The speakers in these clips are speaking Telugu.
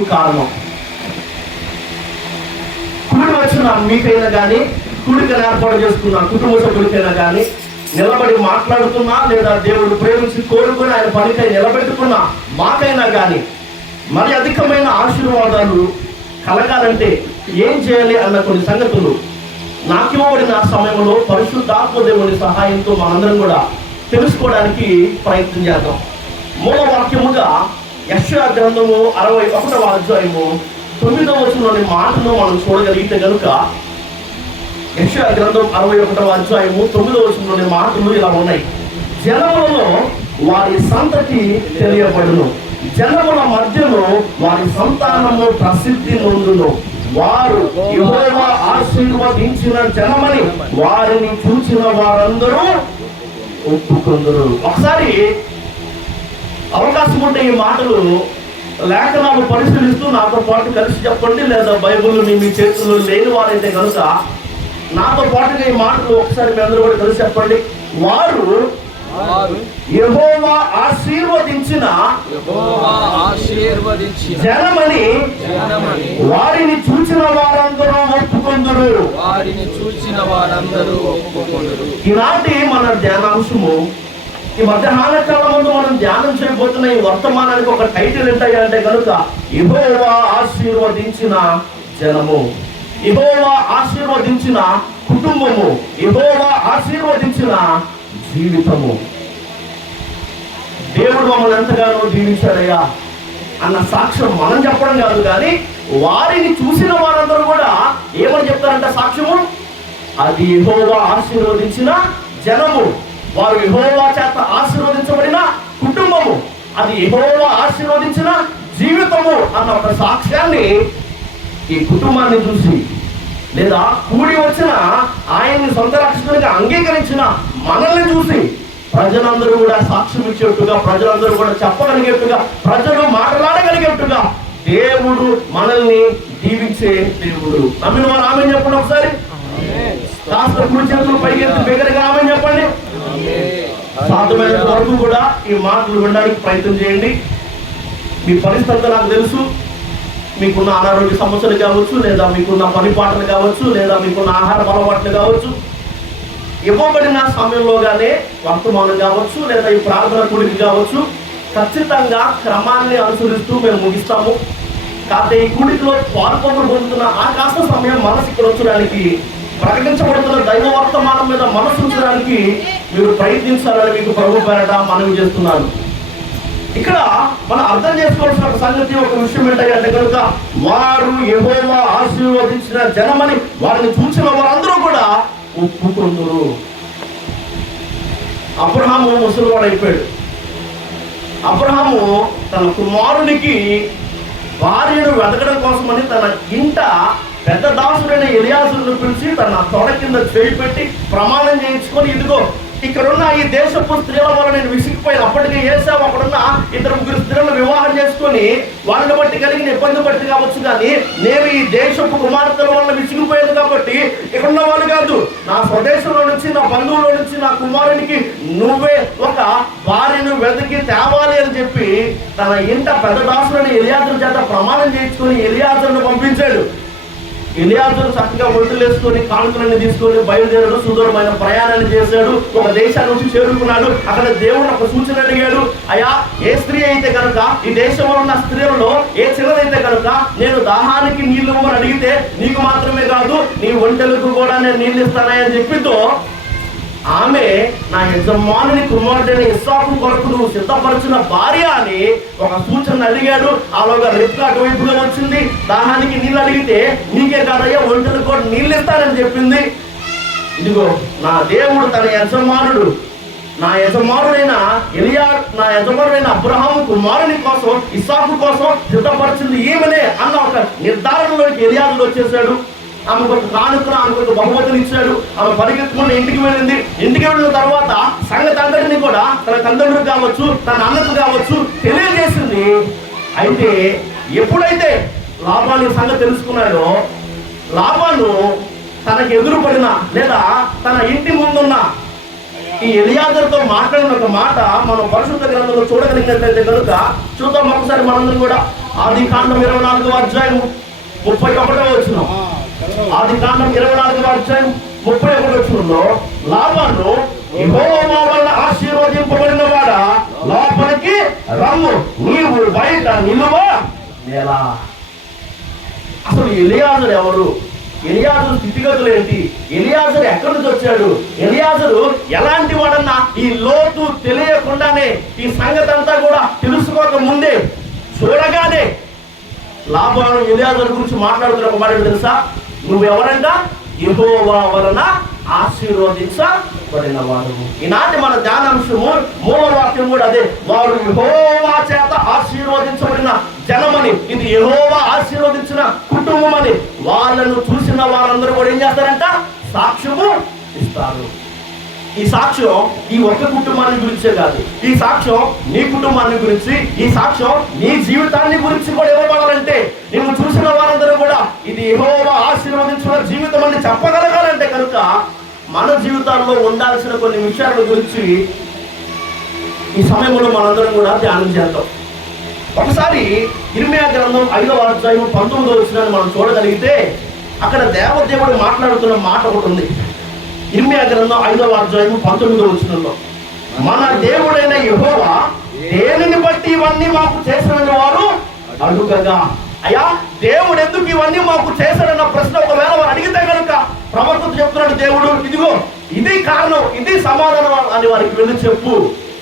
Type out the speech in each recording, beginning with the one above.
మీకు కారణం. కూడి వచ్చిన మీకైనా కానీ, కూడికను ఏర్పాటు చేసుకున్న కుటుంబ సభ్యులకైనా కానీ, నిలబడి మాట్లాడుతున్నా లేదా దేవుడు ప్రేమించి కోరుకుని ఆయన పనికై నిలబెట్టుకున్న మాకైనా కానీ మరి అధికమైన ఆశీర్వాదాలు కలగాలంటే ఏం చేయాలి అన్న కొన్ని సంగతులు నాకు ఇవ్వబడిన సమయంలో పరిశుద్ధాత్మ దేవుని సహాయంతో మనందరం కూడా తెలుసుకోవడానికి ప్రయత్నం చేద్దాం. మూల వాక్యముగా యెషయా గ్రంథము 61వ అధ్యాయము 9వ వచనంలోని మాటను మనం చూడగలిగితే కనుక, యెషయా గ్రంథం 61వ అధ్యాయము 9వ వచనంలోని మాటలు ఇలా ఉన్నాయి. జనములలో వారి సంతతి తెలియబడును, జనముల మధ్యలో వారి సంతానము ప్రసిద్ధి నొందును, వారు యెహోవా ఆశీర్వదించిన జనమని వారిని చూచిన వారందరూ ఒప్పుకొందురు. ఒకసారి అవకాశం ఉంటే ఈ మాటలు లేఖనాలు పరిశీలిస్తూ నాతో పాటు కలిసి చెప్పండి, లేదా బైబిల్ మీ చేతుల్లో లేని వారైతే కనుక నాతో పాటుగా ఈ మాటలు ఒకసారి మీ అందరూ కూడా కలిసి చెప్పండి. వారు యెహోవా ఆశీర్వదించిన జనమని వారిని చూచిన వారందరూ ఒప్పుకొందురు. ఈనాటి మన ధ్యానాంశము, ఈ మధ్యాహ్న కాలం ముందు మనం ధ్యానం చేయబోతున్న ఈ వర్తమానానికి ఒక టైటిల్ ఏంటంటే కనుక యెహోవా ఆశీర్వదించిన జనము, యెహోవా ఆశీర్వదించిన కుటుంబము, యెహోవా ఆశీర్వదించిన జీవితము. దేవుడు మమ్మల్ని ఎంతగానో దీవించాడయ్యా అన్న సాక్ష్యం మనం చెప్పడం కాదు, కానీ వారిని చూసిన వారందరూ కూడా ఏమని చెప్తారంట సాక్ష్యము? అది యెహోవా ఆశీర్వదించిన జనము, వారు యెహోవా చేత ఆశీర్వదించబడిన కుటుంబము, అది యెహోవా ఆశీర్వదించిన జీవితము అన్న ఒక సాక్ష్యాన్ని ఈ కుటుంబాన్ని చూసి, లేదా కూడి వచ్చిన ఆయన్ని సొంత రక్షకునిగా అంగీకరించిన మనల్ని చూసి ప్రజలందరూ కూడా సాక్ష్యం ఇచ్చేట్టుగా, ప్రజలందరూ కూడా చెప్పగలిగేట్టుగా, ప్రజలు మాట్లాడగలిగేట్టుగా దేవుడు మనల్ని దీవించే దేవుడు. నమ్మిన వారు ఆమె చెప్పండి ఒకసారి. కాస్త కుడి చేతులు పైకెత్తి బిగ్గరగా ఆమె చెప్పండి. సాధ్యమైనంత వరకు కూడా ఈ మాటలు వినడానికి ప్రయత్నం చేయండి. మీ పరిస్థితులు నాకు తెలుసు. మీకున్న అనారోగ్య సమస్యలు కావచ్చు, లేదా మీకున్న పని పాటలు కావచ్చు, లేదా మీకున్న ఆహార అలవాట్లు కావచ్చు, ఇవ్వబడిన సమయంలోగానే వర్తమానం కావచ్చు, లేదా ఈ ప్రార్థన కూడికి కావచ్చు, ఖచ్చితంగా క్రమాన్ని అనుసరిస్తూ మేము ముగిస్తాము. కాకపోతే ఈ కూడికిలో పాల్పొందులు పొందుతున్న ఆ కాస్త సమయం మనసు ఇక్కడ ఉంచడానికి, ప్రకటించబడుతున్న దైవ వర్తమానం మీద మనసు ఉంచడానికి మీరు ప్రయత్నించాలని మీకు ప్రభు పేరట మనవి చేస్తున్నాను. ఇక్కడ మనం అర్థం చేసుకోవాల్సిన ఒక సంగతి, ఒక విషయం ఏంటంటే కనుక వారు యెహోవా ఆశీర్వదించిన జనమని వారిని చూసిన వారందరూ కూడా ఒప్పుకొందురు. అబ్రహాము ముసలివాడు అయిపోయాడు. అబ్రహాము తన కుమారునికి భార్యను వెతకడం కోసమని తన ఇంట పెద్ద దాసుడైన ఎలియాజరును పిలిచి తన తొడ కింద చేయి పెట్టి ప్రమాణం చేయించుకొని, ఇదిగో ఇక్కడున్న ఈ దేశపు స్త్రీల వల్ల నేను విసిగిపోయిన, అప్పటికే ఏసావు అక్కడున్న 2-3 స్త్రీలను వివాహం చేసుకొని వాళ్ళని బట్టి కలిగిన ఇబ్బంది బట్టి కావచ్చు, కానీ నేను ఈ దేశపు కుమార్తెల వల్ల విసిగిపోయాను కాబట్టి ఇక్కడున్న వాళ్ళు కాదు, నా స్వదేశంలో నుంచి, నా బంధువుల నుంచి నా కుమారునికి నువ్వే ఒక భార్యను వెతికి తేవాలి అని చెప్పి తన ఇంట పెద్ద దాసులని ఎలియాజరు చేత ప్రమాణం చేయించుకొని ఎలియాజరును పంపించాడు. ఎలియాజరు చక్కగా ఒడ్డులేసుకొని కానుకలన్నీ తీసుకొని బయలుదేరాడు. సుదూరమైన ప్రయాణాన్ని చేశాడు. ఒక దేశాన్ని నుంచి చేరుకున్నాడు. అక్కడ దేవుడు ఒక సూచన అడిగాడు. అయ్యా, ఏ స్త్రీ అయితే కనుక ఈ దేశంలో ఉన్న స్త్రీలలో ఏ చిన్నదైతే కనుక నేను దాహానికి నీళ్లు అని అడిగితే నీకు మాత్రమే కాదు నీ ఒంటెలకు కూడా నేను నీళ్ళు ఇస్తానని చెప్పితో ఆమె నా యజమానుని కుమారుడైన ఇస్సాకు కొరకు నువ్వు సిద్ధపరిచిన భార్య అని ఒక సూచన అడిగాడు. అలాగా రెప్కా అటువైపుగా వచ్చింది. దాహానికి నీళ్ళు అడిగితే నీకే కాదయ్యా ఒంటెలకు కూడా నీళ్ళు ఇస్తానని చెప్పింది. ఇదిగో నా దేవుడు తన యజమానుడు, నా యజమానుడైన నా యజమానుడైన అబ్రహాము కుమారుని కోసం, ఇస్సాకు కోసం సిద్ధపరిచింది ఈమెనే అన్న ఒక నిర్ధారణలోకి ఎలియాజరు వచ్చేసాడు. ఆమెకు ఒక కానుకను, ఆమెకు ఒక బహుమతిని ఇచ్చాడు. ఆమె పరిగెత్తుకుని ఇంటికి వెళ్ళింది. ఇంటికి వెళ్ళిన తర్వాత సంగతి అందరినీ కూడా తన తండ్రికి కావచ్చు, తన అన్నకు కావచ్చు తెలియజేసింది. అయితే ఎప్పుడైతే లాబాను సంగతి తెలుసుకున్నాడో, లాబాను తనకు ఎదురుపడిన లేదా తన ఇంటి ముందున్న ఈ ఎలియాజరుతో మాట్లాడిన ఒక మాట మనం పరిశుద్ధ గ్రంథంలో చూడగలిగినట్లయితే కనుక చూద్దాం ఒకసారి మనందరం కూడా. ఆదికాండం 24వ అధ్యాయం 31వ వచనం. ఆదికాండం 24వ అధ్యాయం 31వ వచనంలో లాబాను, యెహోవా వలన ఆశీర్వదింపబడిన వాడా లోపలికి రమ్ము, నీవు బయట నిలువ నేల. అసలు ఎలియాజరు ఎవరు? ఎలియాజరు స్థితిగతులు ఏంటి? ఎలియాజరు ఎక్కడి నుంచి వచ్చాడు? ఎలియాజరు ఎలాంటి వాడన్నా ఈ లోతు తెలియకుండానే, ఈ సంగతి అంతా కూడా తెలుసుకోక ముందే, చూడగానే లాబాను ఎలియాజరు గురించి మాట్లాడుతున్న ఒక మాట తెలుసా? నువ్వెవరంట? యెహోవా వలన ఆశీర్వదించబడిన వారు. ఈనాటి మన ధ్యానాంశము మూలవాక్యం కూడా అదే, వారు యెహోవా చేత ఆశీర్వదించబడిన జనమని, ఇది యెహోవా ఆశీర్వదించిన కుటుంబం అని. వాళ్ళను చూసిన వారందరూ కూడా ఏం చేస్తారంట? సాక్ష్యము ఇస్తారు. ఈ సాక్ష్యం ఈ ఒక్క కుటుంబాన్ని గురించే కాదు, ఈ సాక్ష్యం నీ కుటుంబాన్ని గురించి, ఈ సాక్ష్యం నీ జీవితాన్ని గురించి కూడా ఇవ్వబడాలంటే, నిన్ను చూసిన వారందరూ కూడా ఇది యెహోవా ఆశీర్వదించిన జీవితం అని చెప్పగలగాలంటే కనుక మన జీవితాల్లో ఉండాల్సిన కొన్ని విషయాల గురించి ఈ సమయంలో మనందరం కూడా ధ్యానం చేద్దాం. ఒకసారి ఇర్మియా గ్రంథం 5వ అధ్యాయం 19వ వచనాన్ని మనం చూడగలిగితే అక్కడ దేవదేవుడు మాట్లాడుతున్న మాట ఒకటి ఉంది. ఇర్మియా గ్రంథం 5వ అధ్యాయం 19వ వచనంలో, మన దేవుడైన యెహోవా దేనిని బట్టి ఇవన్నీ మాకు చేశాడని వారు అడుగగా. అయ్యా, దేవుడు ఎందుకు ఇవన్నీ మాకు చేశాడన్న ప్రశ్న ఒకవేళ వారు అడిగితే కనుక ప్రవక్త చెప్తున్నాడు, దేవుడు ఇదిగో ఇది కారణం, ఇది సమాధానం అని వారికి వెళ్ళి చెప్పు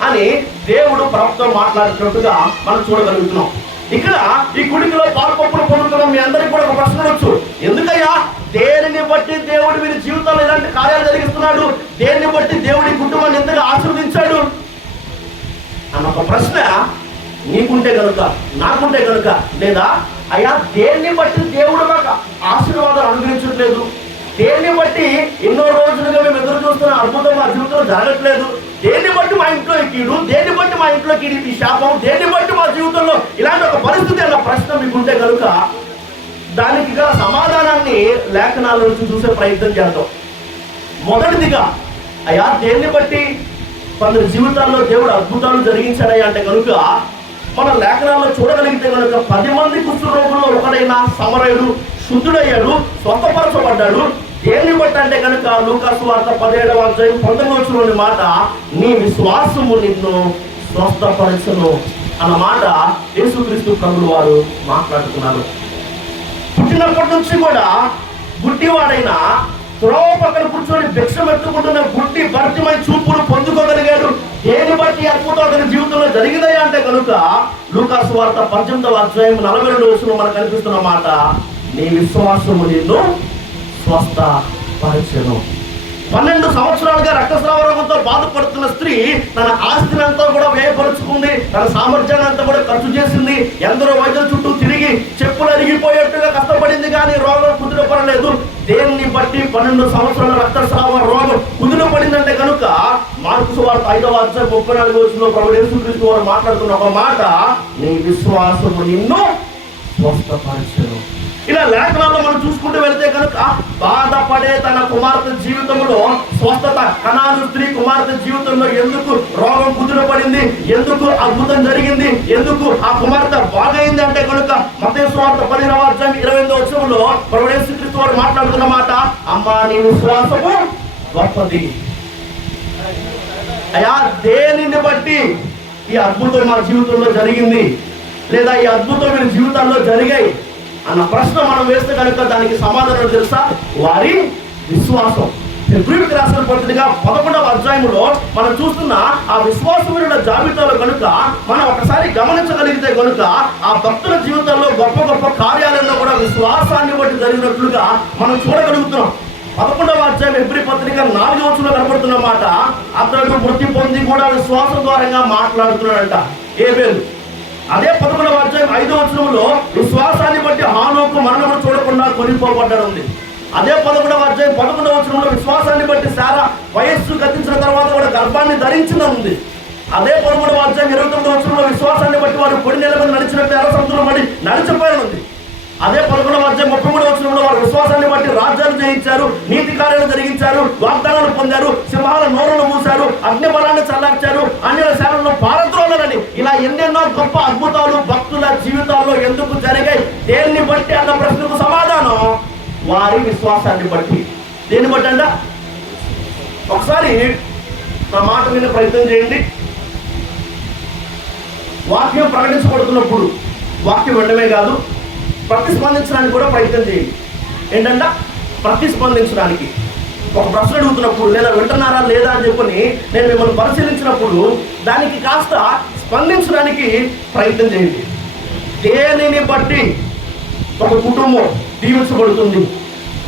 అని దేవుడు ప్రవక్త మాట్లాడుతున్నట్టుగా మనం చూడగలుగుతున్నాం. ఇక్కడ ఈ కుడికిలో పాల్పొప్పులు పొందుతున్న మీ అందరికీ కూడా ఒక ప్రశ్న వచ్చు. ఎందుకయ్యా దేనిని బట్టి దేవుడు వీరి జీవితంలో ఇలాంటి కార్యాలు జరిగిస్తున్నాడు, దేనిని బట్టి దేవుడి కుటుంబాన్ని ఎంతగా ఆశీర్వదించాడు అన్న ఒక ప్రశ్న నీకుంటే కనుక, నాకుంటే కనుక, లేదా అయ్యా దేన్ని బట్టి దేవుడు మాకు ఆశీర్వాదాలు అనుగ్రహించట్లేదు, దేన్ని బట్టి ఎన్నో రోజులుగా మేము ఎదురు చూస్తున్న అద్భుతం మా జీవితంలో జరగట్లేదు, దేన్ని బట్టి మా ఇంట్లో కీడు, దేన్ని బట్టి మా ఇంట్లో కీడు ఈ శాపం, దేన్ని బట్టి మా జీవితంలో ఇలాంటి ఒక పరిస్థితి అన్న ప్రశ్న మీకుంటే కనుక దానికి గల సమాధానాన్ని లేఖనాల నుంచి చూసే ప్రయత్నం చేద్దాం. మొదటిదిగా అయ్యా దేన్ని బట్టి కొందరి జీవితాల్లో దేవుడు అద్భుతాలు జరిగించాడయ్యా అంటే కనుక మన లేఖనాల్లో చూడగలిగితే కనుక 10 మంది కుష్ఠరోగుల్లో ఒకడైన సమరయుడు శుద్ధుడయ్యాడు, స్వస్థపరచబడ్డాడు. దేన్ని బట్టి అంటే కనుక లూకాసు వార్త 17వ అధ్యాయం 19వ వచనంలోని మాట, నీ విశ్వాసము నిన్ను స్వస్థపరచును అన్న మాట యేసుక్రీస్తు ప్రభువు వారు మాట్లాడుతున్నారు. పుట్టినప్పటి నుంచి కూడా గుడ్డివాడైన త్రోవ పక్కన కూర్చొని భిక్షం ఎత్తుకుంటున్న గుడ్డి భర్తిమై చూపును పొందుకోగలిగాడు. దేని బట్టి అద్భుతం అతని జీవితంలో జరిగిందయ్యా అంటే కనుక లూకాసు వార్త 18వ అధ్యాయం 42వ వచనం మనకు కనిపిస్తున్న మాట, నీ విశ్వాసము నిన్ను స్వస్థపరచెను. 12 సంవత్సరాలుగా రక్తస్రావ రోగంతో బాధపడుతున్న స్త్రీ తన ఆస్తిని అంతా కూడా వ్యయపరుచుకుంది, తన సామర్థ్యాన్ని అంతా కూడా ఖర్చు చేసింది, ఎందరో వైద్యుల చుట్టూ తిరిగి చెప్పులు అరిగిపోయేట్టుగా కష్టపడింది, కానీ రోగం కుదురపడలేదు. దేన్ని బట్టి 12 సంవత్సరాల రక్తస్రావ రోగం కుదురపడిందంటే కనుక మార్కు సువార్త 5వ అధ్యాయం 34వ వచనంలో ప్రభువు యేసుక్రీస్తు వారు మాట్లాడుతున్న ఒక మాట, నీ విశ్వాసము నిన్ను స్వస్థపరచెను. ఇలా లేఖనాల్లో మనం చూసుకుంటూ వెళ్తే కనుక బాధపడే తన కుమార్తె జీవితంలో స్వస్థత, కనాను స్త్రీ కుమార్తె జీవితంలో ఎందుకు రోగం కుదురపడింది, ఎందుకు అద్భుతం జరిగింది, ఎందుకు ఆ కుమార్తె బాగైంది అంటే కనుక మత్తయి సువార్త 15వ అధ్యాయం 28వ వచనంలో ప్రభువు యేసుక్రీస్తు వారు మాట్లాడుతున్న మాట, అమ్మా నీ విశ్వాసము గొప్పది. అయ్యా దేనిని బట్టి ఈ అద్భుతం మా జీవితంలో జరిగింది, లేదా ఈ అద్భుతం వీరి జీవితాల్లో జరిగాయి అన్న ప్రశ్న మనం వేస్తే కనుక దానికి సమాధానం తెలుసా? వారి విశ్వాసం. హెబ్రీయులకు రాసిన పత్రిక 11వ అధ్యాయంలో మనం చూస్తున్న ఆ విశ్వాసముల జాబితాలో కనుక మనం ఒకసారి గమనించగలిగితే కనుక ఆ భక్తుల జీవితాల్లో గొప్ప గొప్ప కార్యాలలో కూడా విశ్వాసాన్ని బట్టి జరిగినట్లుగా మనం చూడగలుగుతున్నాం. 11వ అధ్యాయం హెబ్రీ పత్రిక 4వ వచనంలో కనబడుతున్న మాట, అతడు మృతి పొంది కూడా విశ్వాసం ద్వారా మాట్లాడుతున్నాడంట ఏబేలు. అదే 11వ అధ్యాయం 5వ వచనంలో విశ్వాసాన్ని బట్టి హానోకు మరణము చూడకుండా కొనిపోబడ్డాడు ఉంది. అదే 11వ అధ్యాయం 11వ వచనంలో విశ్వాసాన్ని బట్టి శారా వయస్సు గతించిన తర్వాత కూడా గర్భాన్ని ధరించిన ఉంది. అదే 13వ అధ్యాయం 29వ వచనంలో విశ్వాసాన్ని బట్టి వారు పొడి నేల మీద నడిచినట్టు ఎర్ర సముద్రంలో పడి నడిచిపోయిన ఉంది. అదే 11వ అధ్యాయం 33వ వచనంలో వారు విశ్వాసాన్ని బట్టి రాజ్యాలు జయించారు, నీతి కార్యాలు జరిగించారు, వాగ్దానాలు పొందారు, సింహాల నోరును మూశారు, అగ్ని బలాన్ని చల్లార్చారు, అన్యుల సేవలను పారద్రోలని ఇలా ఎన్నెన్నో గొప్ప అద్భుతాలు భక్తుల జీవితాల్లో ఎందుకు జరిగాయి, దేన్ని బట్టి అన్న ప్రశ్నకు సమాధానం వారి విశ్వాసాన్ని బట్టి. దేన్ని బట్టి అంట? ఒకసారి నా మాట మీద ప్రయత్నం చేయండి. వాక్యం ప్రకటించబడుతున్నప్పుడు వాక్యం వినడమే కాదు, ప్రతిస్పందించడానికి కూడా ప్రయత్నం చేయండి. ఏంటంట? ప్రతిస్పందించడానికి. ఒక ప్రశ్న అడుగుతున్నప్పుడు లేదా వింటున్నారా లేదా అని చెప్పని నేను మిమ్మల్ని పరిశీలించినప్పుడు దానికి కాస్త స్పందించడానికి ప్రయత్నం చేయండి. దేనిని బట్టి ఒక కుటుంబం దీవించబడుతుంది,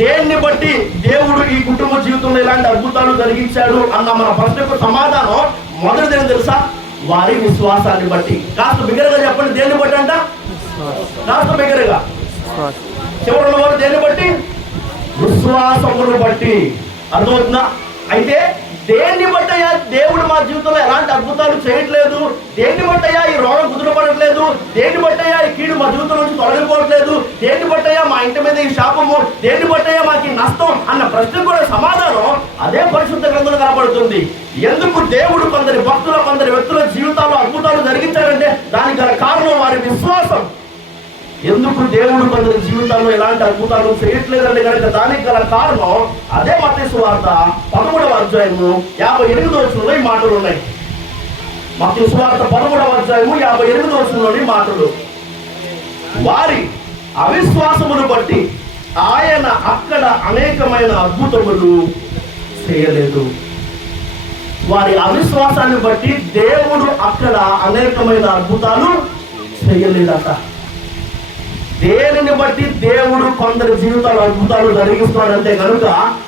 దేన్ని బట్టి దేవుడు ఈ కుటుంబ జీవితంలో ఇలాంటి అద్భుతాలు జరిగించాడు అన్న మన ప్రశ్నకు సమాధానం మొదటిది ఏం తెలుసా? వారి విశ్వాసాన్ని బట్టి. కాస్త బిగ్గరగా చెప్పండి, దేన్ని బట్టి అంట? కాస్త బిగ్గరగా. చివరిలో వారు దేన్ని బట్టి? విశ్వాసమును బట్టి. అర్థమవుతుందా? అయితే దేన్ని బట్టయ్యా దేవుడు మా జీవితంలో ఎలాంటి అద్భుతాలు చేయట్లేదు, దేన్ని బట్టయ్యా ఈ రోగం కుదురపడట్లేదు, దేన్ని బట్టయ్యా ఈ కీడు మా జీవితం నుంచి తొలగిపోవట్లేదు, దేన్ని బట్టయ్యా మా ఇంటి మీద ఈ శాపము, దేన్ని బట్టయ్యా మాకు ఈ నష్టం అన్న ప్రశ్నకు కూడా సమాధానం అదే పరిశుద్ధ గ్రంథంలో కనబడుతుంది. ఎందుకు దేవుడు కొందరి భక్తుల కొందరి వ్యక్తుల జీవితాల్లో అద్భుతాలు జరిగించారంటే దానికి గల కారణం వారి విశ్వాసం. ఎందుకు దేవుడు కొందరి జీవితాల్లో ఎలాంటి అద్భుతాలు చేయట్లేదంటే కనుక దానికి గల కారణం అదే మత్తయి సువార్త 13వ అధ్యాయము 58వ వచనంలో ఈ మాటలు ఉన్నాయి. మత్తయి సువార్త 13వ అధ్యాయము 58వ వచనంలోని మాటలు. వారి అవిశ్వాసమును బట్టి ఆయన అక్కడ అనేకమైన అద్భుతములు చేయలేదు. వారి అవిశ్వాసాన్ని బట్టి దేవుడు అక్కడ అనేకమైన అద్భుతాలు చేయలేదట. దేనిని బట్టి దేవుడు కొందరి జీవితాలు అద్భుతాలు జరిగిస్తున్నాడంటే కనుక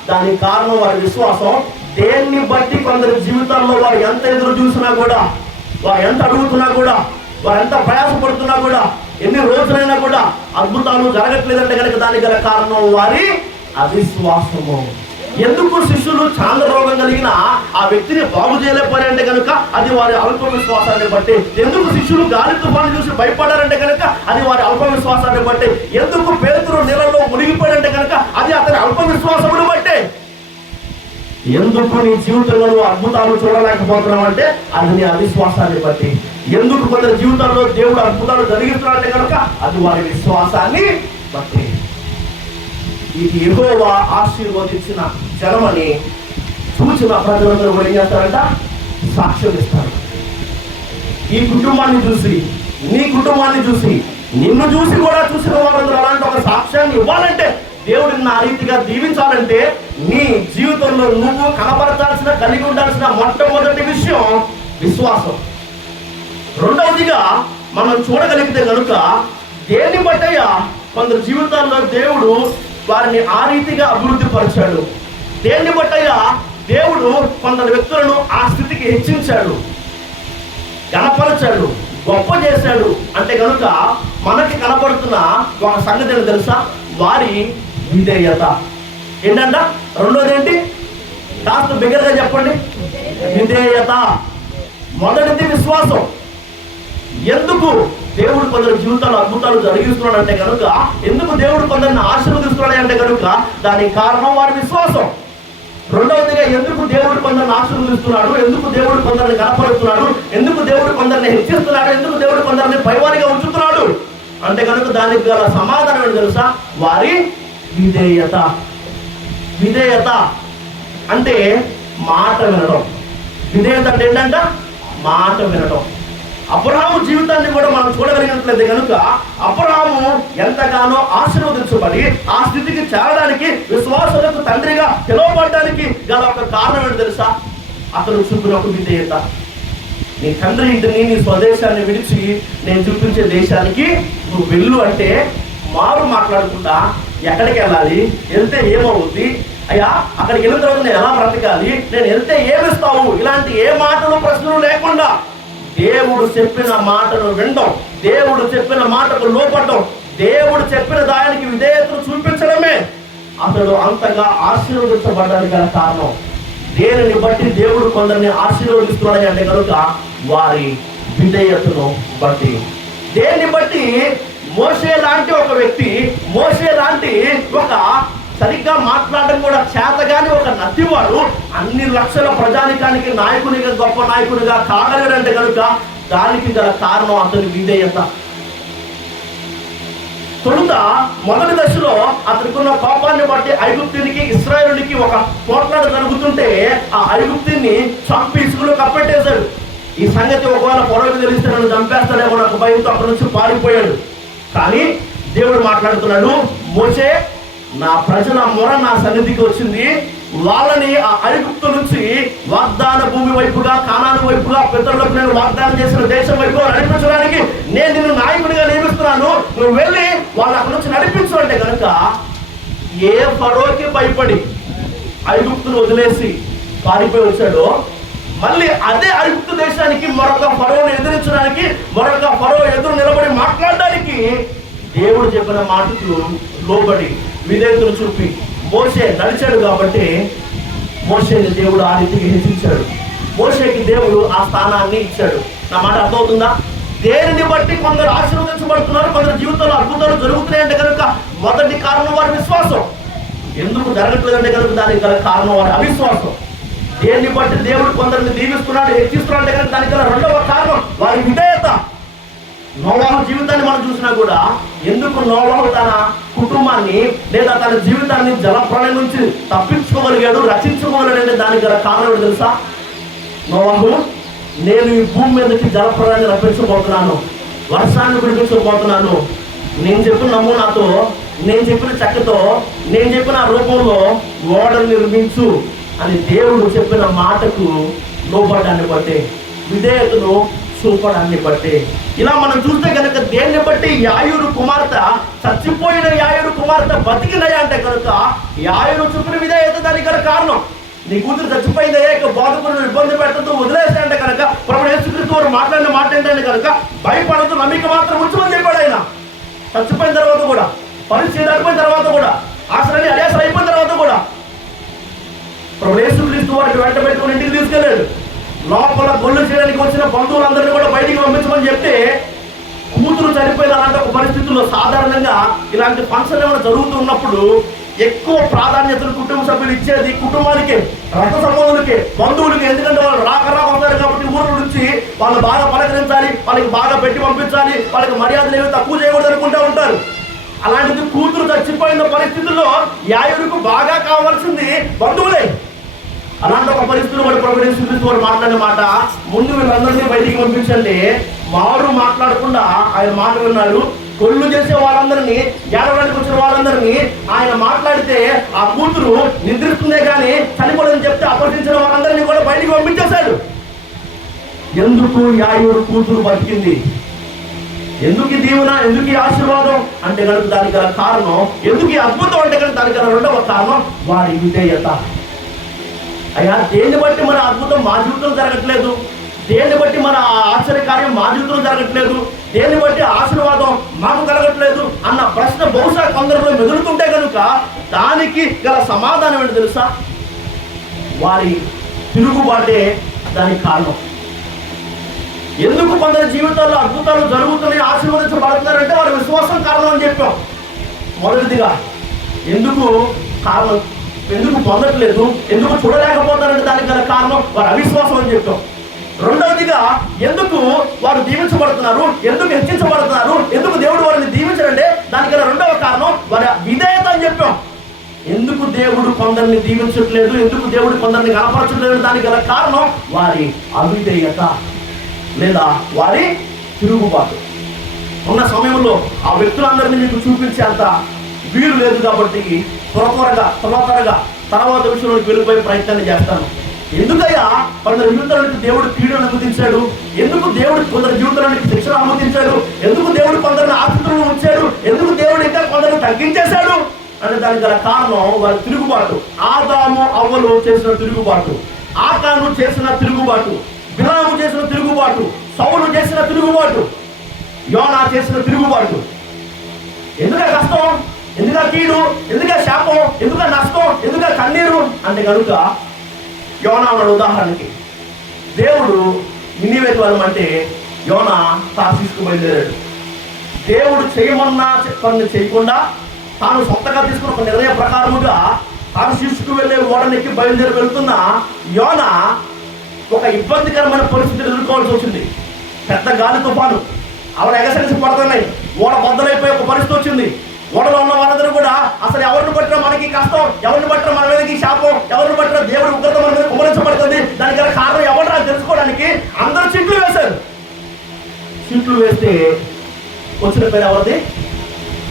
దానికి కారణం వారి విశ్వాసం. దేన్ని బట్టి కొందరి జీవితాల్లో వారు ఎంత ఎదురు చూసినా కూడా, వారు ఎంత అడుగుతున్నా కూడా, వారు ఎంత ప్రయాసపడుతున్నా కూడా, ఎన్ని రోజులైనా కూడా అద్భుతాలు జరగట్లేదంటే కనుక దానికి గల కారణం వారి అవిశ్వాసము. ఎందుకు శిష్యులు చాంద్ర రోగం కలిగిన ఆ వ్యక్తిని బాగు చేయలేకపోయారంటే కనుక అది వారి అల్ప విశ్వాసాన్ని బట్టి. ఎందుకు శిష్యులు గాలి తుఫాను చూసి భయపడారంటే కనుక అది వారి అల్ప విశ్వాసాన్ని బట్టి. ఎందుకు పేతురు నీళ్ళలో మునిగిపోయాడంటే కనుక అది అతని అల్ప విశ్వాసమును బట్టే. ఎందుకు నీ జీవితంలో నువ్వు అద్భుతాలు చూడలేకపోతున్నావు అంటే అది నీ అవిశ్వాసాన్ని బట్టి. ఎందుకు కొందరి జీవితంలో దేవుడు అద్భుతాలు జరిగిస్తున్నాడంటే కనుక అది వారి విశ్వాసాన్ని బట్టి. ఇది యెహోవా ఆశీర్వదించిన జనమని చూసిన ప్రజలందరూ కూడా ఏం చేస్తారంట? సాక్ష్యం ఇస్తారు. ఈ కుటుంబాన్ని చూసి, నీ కుటుంబాన్ని చూసి, నిన్ను చూసి కూడా చూసిన వారందరూ అలాంటి ఒక సాక్ష్యాన్ని ఇవ్వాలంటే, దేవుడిని ఆ రీతిగా దీవించాలంటే నీ జీవితంలో నువ్వు కనపరచాల్సిన, కలిగి ఉండాల్సిన మొట్టమొదటి విషయం విశ్వాసం. రెండవదిగా మనం చూడగలిగితే కనుక దేన్ని బట్టయ్యా కొందరు జీవితాల్లో దేవుడు వారిని ఆ రీతిగా అభివృద్ధి పరిచాడు, దేన్ని బట్టయ్యా దేవుడు కొందరు వ్యక్తులను ఆ స్థితికి హెచ్చించాడు, గణపరచాడు, గొప్ప చేశాడు అంటే కనుక మనకి కనపడుతున్న ఒక సంగతి తెలుసా? వారి విధేయత. ఏంటంట? రెండోది ఏంటి? కాస్త బిగ్గరగా చెప్పండి. విధేయత. మొదటిది విశ్వాసం. ఎందుకు దేవుడు కొందరు జీవితాలు అద్భుతాలు జరిగిస్తున్నాడు అంటే కనుక, ఎందుకు దేవుడు కొందరిని ఆశీర్వదిస్తున్నాడు అంటే కనుక దానికి కారణం వారి విశ్వాసం. రెండవదిగా ఎందుకు దేవుడు కొందరిని ఆశీర్వదిస్తున్నాడు, ఎందుకు దేవుడు కొందరిని కనపరుస్తున్నాడు, ఎందుకు దేవుడు కొందరిని హెచ్చిస్తున్నాడు, ఎందుకు దేవుడు కొందరిని పైవారిగా ఉంచుతున్నాడు అంటే కనుక దానికి గల సమాధానం ఏంటి తెలుసా? వారి విధేయత. విధేయత అంటే మాట వినడం. విధేయత అంటే ఏంటంట? మాట వినడం. అబ్రహాము జీవితాన్ని కూడా మనం చూడగలిగినట్లయితే కనుక అబ్రహాము ఎంతగానో ఆశీర్వదించబడి ఆ స్థితికి చేరడానికి, విశ్వాసులకు తండ్రిగా పిలువబడడానికి గల ఒక కారణం ఏంటి తెలుసా? అతను చూపిన ఒక విధేయత. నీ తండ్రి ఇంటిని, నీ స్వదేశాన్ని విడిచి నేను చూపించే దేశానికి నువ్వు వెళ్ళు అంటే మారు మాట్లాడుకుంటా ఎక్కడికి వెళ్ళాలి, వెళ్తే ఏమవుద్ది, అయ్యా అక్కడికి వెళ్ళిన తర్వాత నేను ఎలా బ్రతకాలి, నేను వెళ్తే ఏమిస్తావు, ఇలాంటి ఏ మాటలు ప్రశ్నలు లేకుండా దేవుడు చెప్పిన మాటను వినడం, దేవుడు చెప్పిన మాటకు లోపడడం, దేవుడు చెప్పిన దానికి విధేయతను చూపించడమే అతడు అంతగా ఆశీర్వదించబడడానికి గల కారణం. దేనిని బట్టి దేవుడు కొందరిని ఆశీర్వదిస్తున్నాడు అంటే కనుక వారి విధేయతను బట్టి. దేన్ని బట్టి? మోషే లాంటి ఒక వ్యక్తి, మోషే లాంటి ఒక సరిగ్గా మాట్లాడడం కూడా చేతగాని ఒక నత్తివాడు అన్ని లక్షల ప్రజానికానికి నాయకునిగా, గొప్ప నాయకునిగా కాగలడంటే కనుక దానికి గల కారణం అతని విధేయత. తొలుత మొదటి దశలో అతనికున్న కోపాన్ని బట్టి ఐగుప్తునికి ఇశ్రాయేలునికి ఒక పోట్లాట జరుగుతుంటే ఆ ఐగుప్తుని చంపి ఇసుకలో కప్పెట్టేశాడు. ఈ సంగతి ఒకవేళ పొరవకు తెలిస్తే నన్ను చంపేస్తాడేమో నాకు భయంతో అక్కడి నుంచి పారిపోయాడు. కానీ దేవుడు మాట్లాడుతున్నాడు, మోషే, నా ప్రజల మొర నా సన్నిధికి వచ్చింది, వాళ్ళని ఆ ఐగుప్తు నుంచి వాగ్దాన భూమి వైపుగా, కానాను వైపుగా, పితరులకు నేను వాగ్దానం చేసిన దేశం వైపుగా నడిపించడానికి నేను నిన్ను నాయకుడిగా నియమిస్తున్నాను, నువ్వు వెళ్ళి వాళ్ళు అక్కడి నుంచి నడిపించు అంటే కనుక ఏ ఫరోకి భయపడి ఐగుప్తును వదిలేసి పారిపోయి వచ్చాడో, మళ్ళీ అదే ఐగుప్తు దేశానికి మరొక ఫరోను ఎదిరించడానికి, మరొక ఫరో ఎదురు నిలబడి మాట్లాడడానికి దేవుడు చెప్పిన మాటకు లోబడి విధేయతను చూపి మోషే నడిచాడు. కాబట్టి మోషేని దేవుడు ఆ రీతికి హెచ్చించాడు. మోషేకి దేవుడు ఆ స్థానాన్ని ఇచ్చాడు. నా మాట అర్థమవుతుందా? దేనిని బట్టి కొందరు ఆశీర్వదించబడుతున్నారు, కొందరు జీవితంలో అద్భుతాలు జరుగుతున్నాయంటే కనుక మొదటి కారణం వారి విశ్వాసం. ఎందుకు జరగట్లేదంటే కనుక దానికి గల కారణం వారి అవిశ్వాసం. దేన్ని బట్టి దేవుడు కొందరిని దీవిస్తున్నాడు, హెచ్చిస్తున్నాడు అంటే కనుక దానికి గల రెండవ కారణం వారి విధేయత. నోవాహు జీవితాన్ని మనం చూసినా కూడా ఎందుకు నోవాహు తన కుటుంబాన్ని లేదా తన జీవితాన్ని జలప్రళయం నుంచి తప్పించుకోగలిగాడు, రక్షించుకోగలిగాడు, దానికి గల కారణం తెలుసా? నోవాహు, నేను ఈ భూమి మీదకి జలప్రళయాన్ని రప్పించబోతున్నాను, వర్షాన్ని కురిపించబోతున్నాను, నేను చెప్పిన నమూనాతో, నేను చెప్పిన చెక్కతో, నేను చెప్పిన రూపంలో ఓడలు నిర్మించు అని దేవుడు చెప్పిన మాటకు లోబడ్డాన్ని బట్టే, విధేయతను చూపడాన్ని బట్టి. ఇలా మనం చూస్తే కనుక దేన్ని బట్టి యాయూరు కుమార్తె, చచ్చిపోయిన యాయూరు కుమార్తె బతికినయా అంటే కనుక యాయూరు చూపిన విధేయత దానికి గల కారణం. నీ కూతురు చచ్చిపోయిందయ్యా, ఇక బోధకులను ఇబ్బంది పెట్టద్దు, వదిలేసాయంటే కనుక ప్రభువు యేసుక్రీస్తు వారు మాట్లాడిన మాట ఏంటంటే కనుక భయపడద్దు, నమ్మిక మాత్రం ఉంచమని చెప్పాడు ఆయన. చచ్చిపోయిన తర్వాత కూడా, పరిస్థితి అయిపోయిన తర్వాత కూడా, ఆశ్రయాన్ని అడియాసర అయిపోయిన తర్వాత కూడా ప్రభువు యేసుక్రీస్తు వారికి వెంట పెట్టుకుని ఇంటికి తీసుకెళ్ళాడు. లోపల గొల్లు చేయడానికి వచ్చిన బంధువులందరినీ కూడా బయటికి పంపించమని చెప్తే కూతురు చనిపోయిన అలాంటి ఒక పరిస్థితుల్లో సాధారణంగా ఇలాంటి ఫంక్షన్ ఏమైనా జరుగుతూ ఉన్నప్పుడు ఎక్కువ ప్రాధాన్యతను కుటుంబ సభ్యులు ఇచ్చేది కుటుంబానికే, రక్త సంబంధులకే, బంధువులకి. ఎందుకంటే వాళ్ళు రాక వస్తారు కాబట్టి ఊరు నుంచి వాళ్ళు బాగా పలకరించాలి, వాళ్ళకి బాగా పెట్టి పంపించాలి, వాళ్ళకి మర్యాదలు ఏమి తక్కువ చేయకూడదు అనుకుంటూ ఉంటారు. అలాంటిది కూతురు చచ్చిపోయిన పరిస్థితుల్లో యాయుడికి బాగా కావాల్సింది బంధువులే. అలాంటి ఒక పరిస్థితులు వాడు ప్రభువు యేసుక్రీస్తు వారు మాట్లాడిన మాట, ముందు వీళ్ళందరినీ బయటికి పంపించండి. వారు మాట్లాడకుండా ఆయన మాట విన్నాడు. కొల్లు చేసే వాళ్ళందరినీ, ఏడవడానికి వచ్చిన వాళ్ళందరినీ ఆయన మాట్లాడితే ఆ కూతురు నిద్రిస్తుందే కానీ చనిపోలేదని చెప్తే అపహరించిన వాళ్ళందరినీ కూడా బయటికి పంపించేశాడు. ఎందుకు యాయూరు కూతురు బతికింది? ఎందుకు ఈ దీవెన, ఎందుకు ఈ ఆశీర్వాదం అంటే కనుక దానికి గల కారణం, ఎందుకు ఈ అద్భుతం అంటే కనుక దానికి గల రెండవ కారణం వారి విధేయత. అయ్యా, దేన్ని బట్టి మన అద్భుతం మా జీవితంలో జరగట్లేదు, దేన్ని బట్టి మన ఆశ్చర్యకార్యం మా జీవితంలో జరగట్లేదు, దేన్ని బట్టి ఆశీర్వాదం మాకు కలగట్లేదు అన్న ప్రశ్న బహుశా కొందరిలో మెదులుతుంటే కనుక దానికి గల సమాధానం ఏంటి తెలుసా? వారి తిరుగుబాటే దానికి కారణం. ఎందుకు కొందరి జీవితాల్లో అద్భుతాలు జరుగుతున్నాయి, ఆశీర్వదించబడుతున్నారంటే వారి విశ్వాసం కారణం అని చెప్పాం. మొదటిదిగా ఎందుకు కారణం, ఎందుకు పొందట్లేదు, ఎందుకు చూడలేకపోతారంటే దానికి గల కారణం వారి అవిశ్వాసం అని చెప్పాం. రెండవదిగా ఎందుకు వారు దీవించబడుతున్నారు, ఎందుకు హెచ్చించబడుతున్నారు, ఎందుకు దేవుడు వారిని దీవించారంటే దానికి గల రెండవ కారణం వారి విధేయత అని చెప్పాం. ఎందుకు దేవుడు కొందరిని దీవించట్లేదు, ఎందుకు దేవుడు కొందరిని కనపరచట్లేదు దానికి గల కారణం వారి అవిధేయత లేదా వారి తిరుగుబాటు. ఉన్న సమయంలో ఆ వ్యక్తులందరినీ మీకు చూపించేంత వీలు లేదు కాబట్టి త్వరగా తర్వాత విషయంలోకి వెళ్ళిపోయే ప్రయత్నాన్ని చేస్తాను. ఎందుకయ్యా కొందరి జీవితానికి దేవుడు కీడును అనుమతించాడు, ఎందుకు దేవుడు కొందరి జీవితానికి శిక్షణ అనుమతించాడు, ఎందుకు దేవుడు కొందరిని ఆశీర్వాదాలను ఉంచాడు, ఎందుకు దేవుడు ఇంకా కొందరిని తగ్గించేశాడు అంటే దానికి గల కారణం వారి తిరుగుబాటు. ఆదాము అవ్వలు చేసిన తిరుగుబాటు, ఆకాను చేసిన తిరుగుబాటు, బిలాము చేసిన తిరుగుబాటు, సౌలు చేసిన తిరుగుబాటు, యోనా చేసిన తిరుగుబాటు. ఎందుక కష్టం, ఎందుక కీడు, ఎందుక శాపం, ఎందుక నష్టం, ఎందుక కన్నీరు అంటే కనుక యోనా ఉన్నాడు. ఉదాహరణకి దేవుడు నినివేకి వెళ్ళమంటే యోనా తార్షీషుకు బయలుదేరాడు. దేవుడు చేయమన్నా పని చేయకుండా తాను సొంతగా తీసుకున్న ఒక నిర్ణయ ప్రకారముగా తార్షీషుకు వెళ్ళే ఓడనికి బయలుదేరి వెళ్తున్న యోనా ఒక ఇబ్బందికరమైన పరిస్థితిని ఎదుర్కోవాల్సి వచ్చింది. పెద్ద గాలి తుఫాను, ఆవిడ ఎగసెగసి పడుతున్నాయి, ఓడ బద్దలైపోయి ఒక పరిస్థితి వచ్చింది. ఓడలో ఉన్న వారందరూ కూడా అసలు ఎవరిని పట్టినా మనకి కష్టం, ఎవరిని పట్టినా మన మీదకి శాపం, ఎవరిని పట్టినా దేవుడి ఉగ్రత మన మీద కుమరించబడుతుంది, దానికి గల కారణం ఎవరు తెలుసుకోవడానికి అందరూ చీట్లు వేశారు. చీట్లు వేస్తే వచ్చిన పేరు ఎవరిది?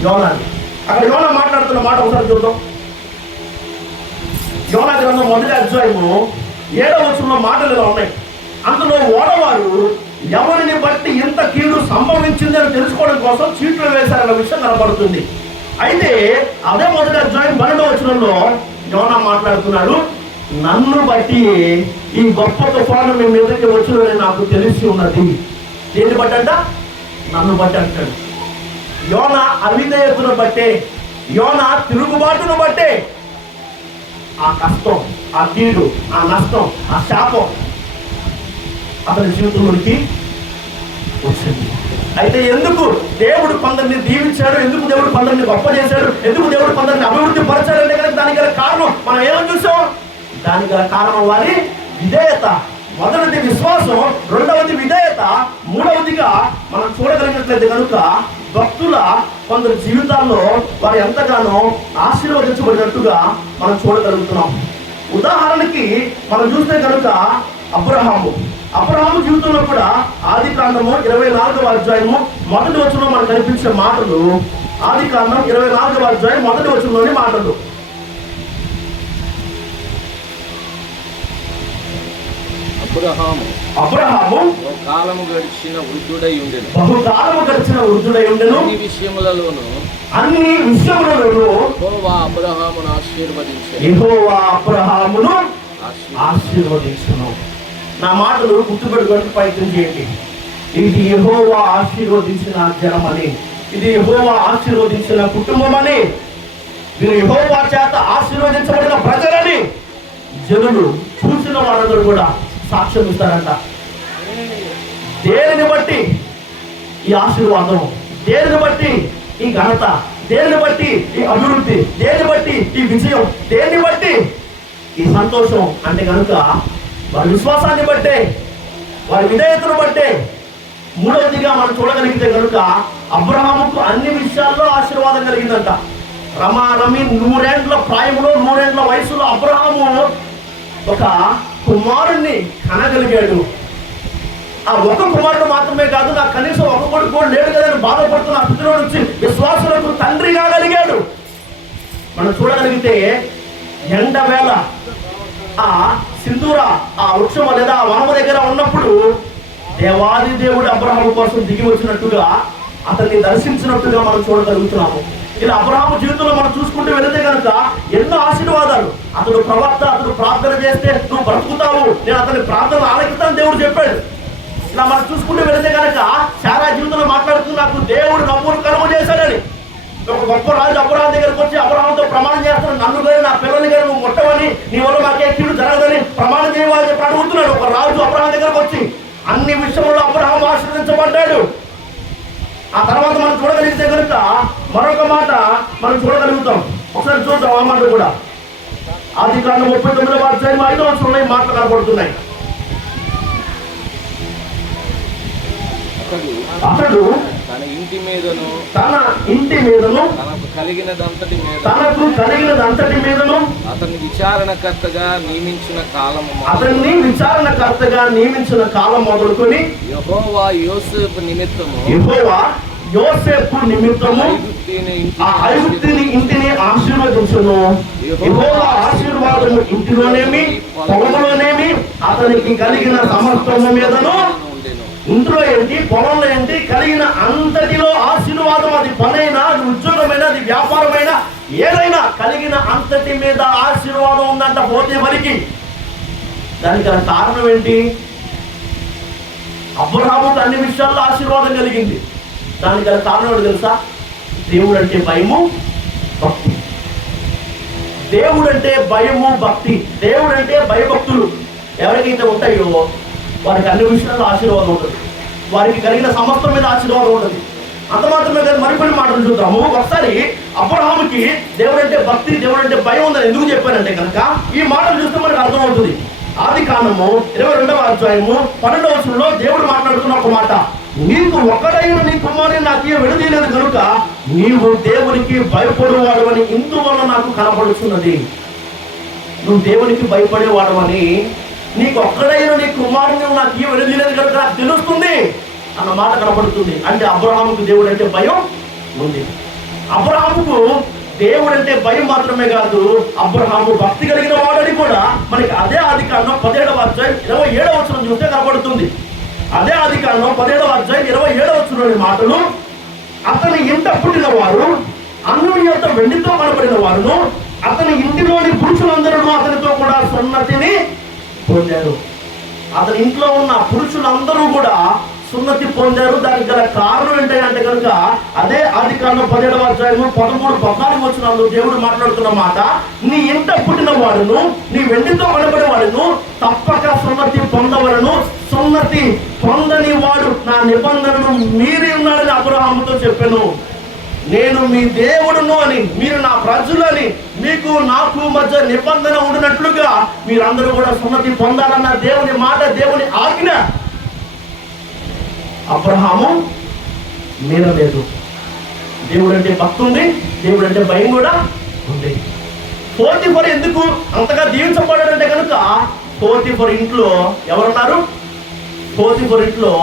యోనాది. అక్కడ యోనా మాట్లాడుతున్న మాట ఒకసారి చూద్దాం. యోనా గ్రంథం 1వ అధ్యాయము 7వ వచనంలో మాటలు ఇలా ఉన్నాయి. అందులో ఓడవారు ఎవరిని బట్టి ఇంత కీడు సంభవించిందని తెలుసుకోవడం కోసం చీట్లు వేశారన్న విషయం కనపడుతుంది. అయితే అదే 1వ అధ్యాయం 12వ వచనంలో యోనా మాట్లాడుతున్నాడు, నన్ను బట్టి ఈ గొప్ప తుఫాను మీ మీదకి వచ్చినని నాకు తెలిసి ఉన్నది. దేన్ని బట్టి అంట? నన్ను బట్టి అంటాడు. యోనా అవిధేయతను బట్టే, యోనా తిరుగుబాటును బట్టే ఆ కష్టం, ఆ కీడు, ఆ నష్టం, ఆ శాపం అతని జీవితంలోకి వచ్చింది. అయితే ఎందుకు దేవుడు కొందరిని దీవించాడు, ఎందుకు దేవుడు కొందరిని గొప్ప చేశాడు, ఎందుకు దేవుడు కొందరిని అభివృద్ధి పరిచాడు అంటే కనుక దానికి గల కారణం మనం ఏమని చూసాం? దానికి గల కారణం వారి విధేయత. మొదటిది విశ్వాసం, రెండవది విధేయత, మూడవదిగా మనం చూడగలిగినట్లయితే కనుక భక్తుల కొందరు జీవితాల్లో వారు ఎంతగానో ఆశీర్వదించబడినట్టుగా మనం చూడగలుగుతున్నాం. ఉదాహరణకి మనం చూస్తే కనుక అబ్రహాము జీవితంలో కూడా ఆదికాండము 24వ అధ్యాయము 1వ వచనంలో మనకు కనిపించే మాటలు. ఆదికాండం 24వ అధ్యాయం 1వ వచనంలోని మాటలు. అబ్రహాము బహుకాలము గడిచిన వృద్ధుడై ఉండెను. అన్ని విషయములలోను యెహోవా అబ్రహామును ఆశీర్వదించును. నా మాటలు గుర్తుపెట్టుకొని ప్రయత్నం చేయండి. ఇది యెహోవా ఆశీర్వదించిన జనమని, ఇది యెహోవా ఆశీర్వదించిన కుటుంబం అని, వీరు యెహోవా చేత ఆశీర్వదించబడిన ప్రజలని జనులు చూసిన వారందరూ కూడా సాక్ష్యం ఇస్తారంట. దేనిని బట్టి ఈ ఆశీర్వాదం, దేనిని బట్టి ఈ ఘనత, దేనిని బట్టి ఈ అభివృద్ధి, దేనిని బట్టి ఈ విజయం, దేనిని బట్టి ఈ సంతోషం అంటే కనుక వారి విశ్వాసాన్ని బట్టే, వారి విధేయతను బట్టే. మూడవదిగా మనం చూడగలిగితే కనుక అబ్రహాముకు అన్ని విషయాల్లో ఆశీర్వాదం కలిగిందంట. రమి 100 ప్రాయంలో 100 వయసులో అబ్రహాము ఒక కుమారుణ్ణి కనగలిగాడు. ఆ ఒక కుమారుడు మాత్రమే కాదు, నాకు కనీసం ఒక కొడుకు కూడా లేడు కదని బాధపడుతున్న ఆ స్థితిలో నుంచి విశ్వాసులకు తండ్రి కాగలిగాడు. మనం చూడగలిగితే ఎండవేళ ఆ సింధూర ఆ వృక్షం లేదా ఆ వనము దగ్గర ఉన్నప్పుడు దేవాది దేవుడు అబ్రహాము కోసం దిగి వచ్చినట్టుగా అతన్ని దర్శించినట్టుగా మనం చూడగలుగుతున్నాము. ఇలా అబ్రహాము జీవితంలో మనం చూసుకుంటూ వెళితే కనుక ఎన్నో ఆశీర్వాదాలు. అతడు ప్రవక్త, అతడు ప్రార్థన చేస్తే నువ్వు బ్రతుకుతావు, నేను అతని ప్రార్థన ఆలకిస్తాను దేవుడు చెప్పాడు. ఇలా మనం చూసుకుంటూ వెళితే కనుక శారా జీవితంలో మాట్లాడుతూ నాకు దేవుడు నవ్వును కలుగు చేశాడని ఒక గొప్ప రాజు అబ్రహాం దగ్గరకు వచ్చి అబ్రహాంతో ప్రమాణం చేస్తాడు, నన్ను కానీ నా పిల్లల్ని కానీ నువ్వు ముట్టవని, నీ వల్ల నాకే కీడు జరగదని ప్రమాణం చేయమని చెప్పి అడుగుతున్నాడు ఒక రాజు అబ్రహాం దగ్గరకు వచ్చి. అన్ని విషయంలో అబ్రహాం ఆశీర్వదించబడ్డాడు. ఆ తర్వాత మనం చూడగలిగితే కనుక మరొక మాట మనం చూడగలుగుతాం. ఒకసారి చూద్దాం ఆ మాట కూడా. ఆదికాండం 39వ అధ్యాయం 5వ వచనంలో ఈ మాటలు కనబడుతున్నాయి. అతడు తన ఇంటి మీదను తనకు కలిగినదంతటి మీదను అతన్ని విచారణకర్తగా నియమించిన కాలం మొదలుకొని యెహోవా యోసేపు నిమిత్తము ఆ ఐగుప్తుని ఇంటిని ఆశీర్వదించును. యెహోవా ఆశీర్వాదము ఇంటిలోనేమి పొలంలోనేమి అతనికి కలిగిన సమస్తము మీదను, ఇంట్లో ఏంటి పొలంలో ఏంటి కలిగిన అంతటిలో ఆశీర్వాదం. అది పనైనా, అది ఉద్యోగమైనా, అది వ్యాపారమైనా, ఏదైనా కలిగిన అంతటి మీద ఆశీర్వాదం ఉందంట పోతే వరకు. దానికి కారణం ఏంటి? అబ్రహాముకు అన్ని విషయాల్లో ఆశీర్వాదం కలిగింది. దానికి కారణం ఏంటి తెలుసా? దేవుడు అంటే భయము, భక్తి. దేవుడు అంటే భయము, భక్తి. దేవుడు అంటే భయభక్తులు ఎవరికైతే ఉంటాయో వారికి అన్ని విషయాల్లో ఆశీర్వాదం ఉంటుంది, వారికి కలిగిన సమస్తం మీద ఆశీర్వాదం ఉంటుంది. అంత మాత్రమే కాదు, మరికొన్ని మాటలు చూద్దాము. ఒకసారి అబ్రహాముకి దేవుడు అంటే భక్తి, దేవుడు అంటే భయం ఉందని ఎందుకు చెప్పారంటే కనుక ఈ మాటలు చూస్తే మనకు అర్థమవుతుంది. ఆది కాండము 22వ అధ్యాయము 12వ వచనంలో దేవుడు మాట్లాడుతున్న ఒక మాట, నీకు ఒక్కడైన నీ కుమారుని నాకు విడదీయలేదు కనుక నీవు దేవునికి భయపడేవాడు అని ఇందువల్ల నాకు కనపడుతున్నది. నువ్వు దేవునికి భయపడేవాడవని, నీకు ఒక్కడైన నీ కుమారుని నాకు విడదీయలేదు కనుక నాకు తెలుస్తుంది అన్న మాట కనపడుతుంది. అంటే అబ్రహాముకు దేవుడు అంటే భయం ఉంది. అబ్రహాముకు దేవుడు అంటే భయం మాత్రమే కాదు, అబ్రహాము భక్తి కలిగిన వాడని కూడా మనకి అదే ఆది కాండం 17వ అధ్యాయం 27వ వచనం చూస్తే కనపడుతుంది. అదే ఆది కాండం 17వ అధ్యాయం 27వ వచనంలోని మాటలు, అతని ఇంట పుట్టిన వారు అన్నుని యొక్క వెండితో కనబడిన వారును అతని ఇంటిలోని పురుషులందరూ అతనితో కూడా సున్నతిని పొందారు. అతని ఇంట్లో ఉన్న పురుషులందరూ కూడా సున్నతి పొందారు. దానికి గల కారణం ఏంటంటే కనుక అదే ఆది కాండం 17వ అధ్యాయము 13-14 వచనాల్లో దేవుడు మాట్లాడుతున్న మాట, నీ ఇంట పుట్టిన వాడును నీ వెండితో కనబడే వాడును తప్పక సున్నతి పొందవలను, సున్నతి పొందని వాడు నా నిబంధనను మీరి ఉన్నాడని అబ్రహాముతో చెప్పాను. నేను మీ దేవుడును అని, మీరు నా ప్రజలని, మీకు నాకు మధ్య నిబంధన ఉండినట్లుగా మీరందరూ కూడా సున్నతి పొందాలన్న దేవుని మాట, దేవుని ఆజ్ఞ అబ్రహాము మీరలేదు. దేవుడు అంటే భక్తి ఉంది, దేవుడు అంటే భయం కూడా ఉంది. పోతీఫరు ఎందుకు అంతగా దీవించబడ్డాడంటే కనుక పోతీఫరు ఇంట్లో ఎవరున్నారు? పోతీఫరు ఇంట్లో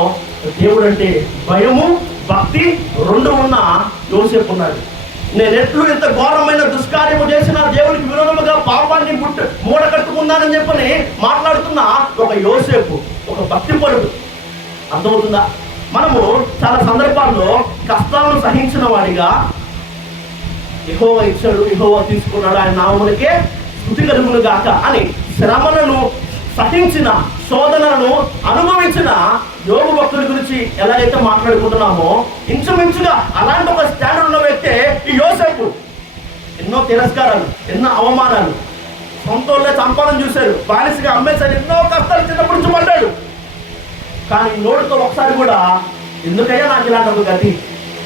దేవుడు అంటే భయము భక్తి రెండు ఉన్న యోసేపు ఉన్నాడు. నేను ఎట్లు ఇంత ఘోరమైన దుష్కార్యము చేసిన దేవునికి విరోధముగా పాపాన్ని మూడ కట్టుకున్నానని చెప్పని మాట్లాడుతున్న ఒక యోసేపు, ఒక భక్తి పరుడు. అర్థమవుతుందా? మనము చాలా సందర్భాల్లో కష్టాలను సహించిన వాడిగా యెహోవా ఇచ్చాడు, యెహోవా తీసుకున్నాడు, ఆయన నామమునకే స్తుతి కలుగును గాక అని శ్రమలను సహించిన, శోధనలను అనుభవించిన యోగు భక్తుల గురించి ఎలాగైతే మాట్లాడుకుంటున్నామో ఇంచుమించుగా అలాంటి ఒక స్టాండర్డ్ ఉన్న వ్యక్తే ఈ యోసేపు. ఎన్నో తిరస్కారాలు, ఎన్నో అవమానాలు, సొంతోళ్ళే చంపాలని చూశారు, బానిసగా అమ్మేశారు, ఎన్నో కష్టాలు చిన్నప్పటి నుంచి పడ్డాడు. కానీ నోటితో ఒకసారి కూడా ఎందుకయ్యా నాకు ఇలాంటి ఒక గతి,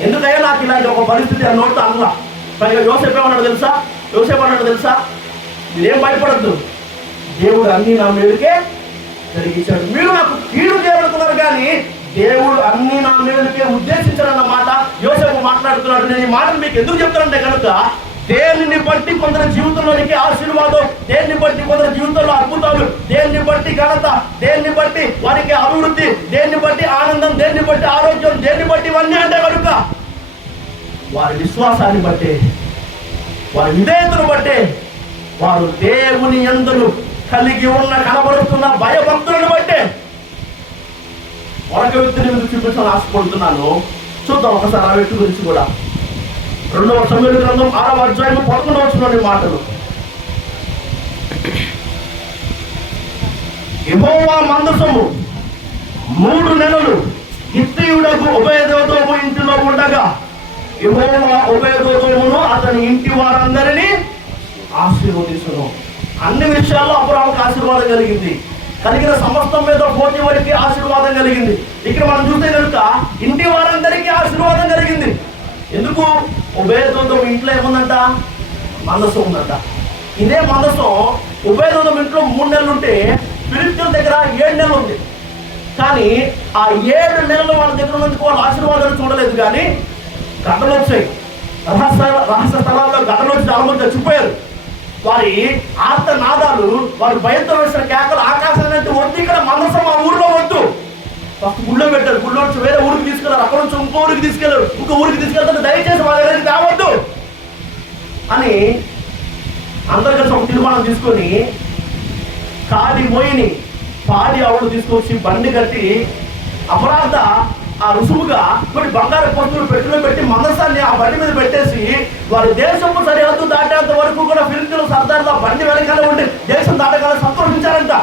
ఎందుకయ్యా నాకు ఇలాంటి ఒక పరిస్థితి అని నోటితో అనలా. పైగా యోసేపు ఏమన్నాడు తెలుసా? యోసేపు అన్నాడు తెలుసా, మీరేం భయపడద్దు, దేవుడు అన్ని నా మేలుకే జరిగించాడు. మీరు నాకు కీడు చేయాలనుకున్నారు కానీ దేవుడు అన్ని నా మేలుకే ఉద్దేశించాడన్న మాట యోసేపు మాట్లాడుతున్నాడు. నేను ఈ మాటలు మీకు ఎందుకు చెప్తానంటే కనుక దేనిని బట్టి కొందరు జీవితంలోనికి ఆశీర్వాదం, దేన్ని బట్టి కొందరు జీవితంలో అద్భుతాలు, దేన్ని బట్టి ఘనత, దేన్ని బట్టి వారికి అభివృద్ధి, దేన్ని బట్టి ఆనందం, దేన్ని బట్టి ఆరోగ్యం, దేన్ని బట్టి ఇవన్నీ అంటే కనుక వారి విశ్వాసాన్ని బట్టే, వారి విధేయతను బట్టే, వారు దేవుని యందు కలిగి ఉన్న కనబడుతున్న భయభక్తులను బట్టే. మరొక వ్యక్తిని మీకు చూపించాలని ఆశపడుతున్నాను. చూద్దాం ఒకసారి ఆ వ్యక్తి గురించి కూడా. 2వ సమూయేలు గ్రంథం 6వ అధ్యాయం 11వ వచనంలోని మాటలు, యెహోవా మందసము 3 నెలలు హిత్తీయుడకు ఒబేదెదోము ఇంటిలో ఉండగా యెహోవా ఒబేదెదోమును అతని ఇంటి వారందరినీ ఆశీర్వదించును. అన్ని విషయాల్లో అబ్రహాముకు ఆశీర్వాదం కలిగింది. కలిగిన సమస్తం మీద పోతీఫరుకి ఆశీర్వాదం కలిగింది. ఇక్కడ మనం చూస్తే కనుక ఇంటి వారందరికీ ఆశీర్వాదం కలిగింది. ఎందుకు? ఒబేదెదోము ఇంట్లో ఏముందంట? మందసం ఉందంట. ఇదే మందసం ఒబేదెదోము ఇంట్లో 3 నెలలు ఉంటే ఫిలిష్తీయుల దగ్గర 7 నెలలు ఉంది. కానీ ఆ 7 నెలలు వాళ్ళ దగ్గర ఉన్నందుకు వాళ్ళు ఆశీర్వాదాలు చూడలేదు. కానీ గడ్డలు వచ్చాయి, రహస్య స్థలాల్లో గడ్డలు వచ్చి చాలా మంది చచ్చిపోయారు. వారి ఆర్త నాదాలు, వారి భయంతో వేసిన కేకలు ఆకాశానికి వద్దు, ఇక్కడ మందసం ఆ ఊరిలో వద్దు. ఫస్ట్ గుళ్ళో పెట్టారు, గుళ్ళో నుంచి వేరే ఊరికి తీసుకెళ్లారు, అక్కడ నుంచి ఇంకో ఊరికి తీసుకెళ్లారు, ఇంకో ఊరికి తీసుకెళ్తారు, దయచేసి వాళ్ళ దగ్గరికి తేవద్దు అని అందరు కలిసి ఒక తీర్మానం తీసుకొని కాడి మోయిని పాడి ఆవులు తీసుకొచ్చి బండి కట్టి అపరాధ ఆ రుసుముగా కొన్ని బంగారు పొత్తులు పెట్టిలో పెట్టి మందసాన్ని ఆ బండి మీద పెట్టేసి వారి దేశపు సరిహద్దు దాటేంత వరకు కూడా ఫిలిష్తీయుల సర్దార్లు ఆ బండి వెనకాల ఉండి దేశం దాటగానే సంతోషించారంట.